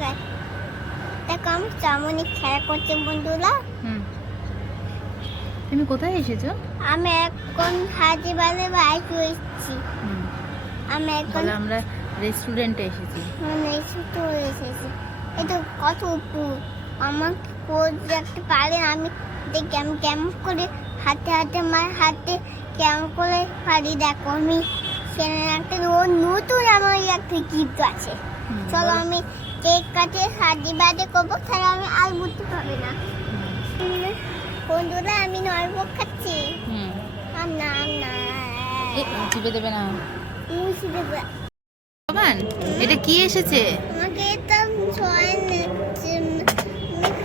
দেখো আমি তেমনই খেলা করছে বন্ধুরা। তুমি কোথায় এসেছো? আমি এখন হাজিবাদে বাইক এসেছি। আমি এখন আমরা রেস্টুরেন্টে এসেছি। চলে এসেছি। এটা কত উপর আমাকে করতে একটা পারে। আমি কেমন কেমন করে হাতে হাতে মার হাতে কেমন করে পারি। দেখো আমি সেখানে একটা নতুন আমার একটা গিফট আছে। চলো আমি কেক কাটে হাজিবাদে করবো, তাহলে আমি আর বুঝতে পারবে না। বন্ধুরা আমি নরবক খাচ্ছি। না না চিপে দেবে না। মুছে দেবে। বাবান এটা কি এসেছে? আমাকে এটা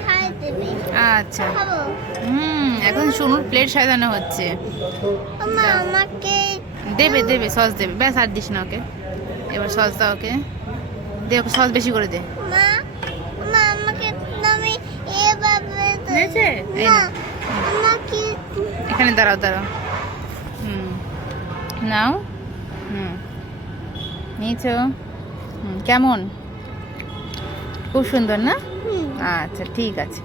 খাই দেবে। আচ্ছা খাবো। এখন সোনুর প্লেট সাজানো হচ্ছে। আমাকে দেবে দেবে সস দেবে, ব্যাস আর দিস না ওকে। এবার সস দাও ওকে, দে ওকে সস বেশি করে দে। মা মা আমাকে তুমি এভাবে দিয়েছে? এই না না, আমাকে এখানে দাঁড়াও দাঁড়াও। নাও। নিয়েছো? কেমন? খুব সুন্দর না? আচ্ছা ঠিক আছে।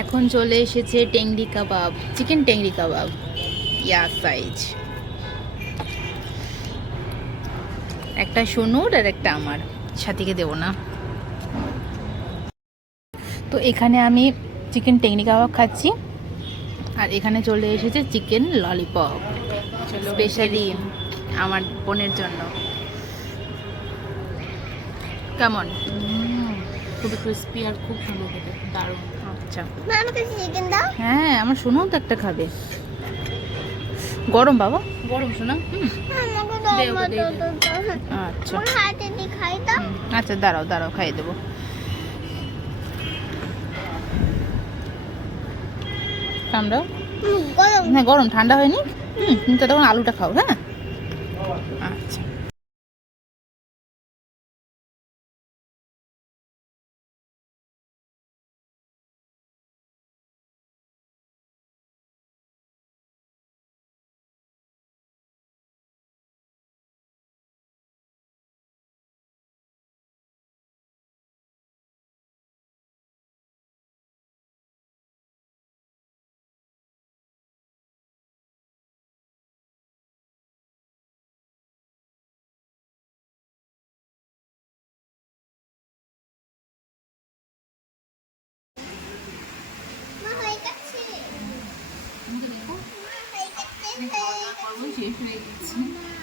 এখন চলে এসেছে টেংরি কাবাব, চিকেন টেংরি কাবাব ইয়া সাইজ। একটা সোনুর আর একটা আমার, সাথীকে দেবো না। তো এখানে আমি চিকেন টেংরি কাবাব খাচ্ছি, আর এখানে চলে এসেছে চিকেন ললিপপ, স্পেশালি আমার বোনের জন্য। কেমন? খুবই ক্রিস্পি আর খুব সুন্দর খেতে, দারুণ। আচ্ছা মা আমাকে চিকেন দাও। হ্যাঁ, আমার সোনাও তো একটা খাবে। গরম বাবা? গরম শোনা। আমাকে দাও দে ওকে, মা দে, দাও দে। দাও। আচ্ছা আমার হাতে দিয়ে খাই দাও। আচ্ছা দাঁড়াও দাঁড়াও, খাইয়ে দেবো। ঠান্ডা? গরম। হ্যাঁ গরম, ঠান্ডা হয়নি। তুমি তো তখন আলুটা খাও। হ্যাঁ আচ্ছা। মা হয়ে গেছে। মা হয়ে গেছে। শেষ হয়ে গেছে।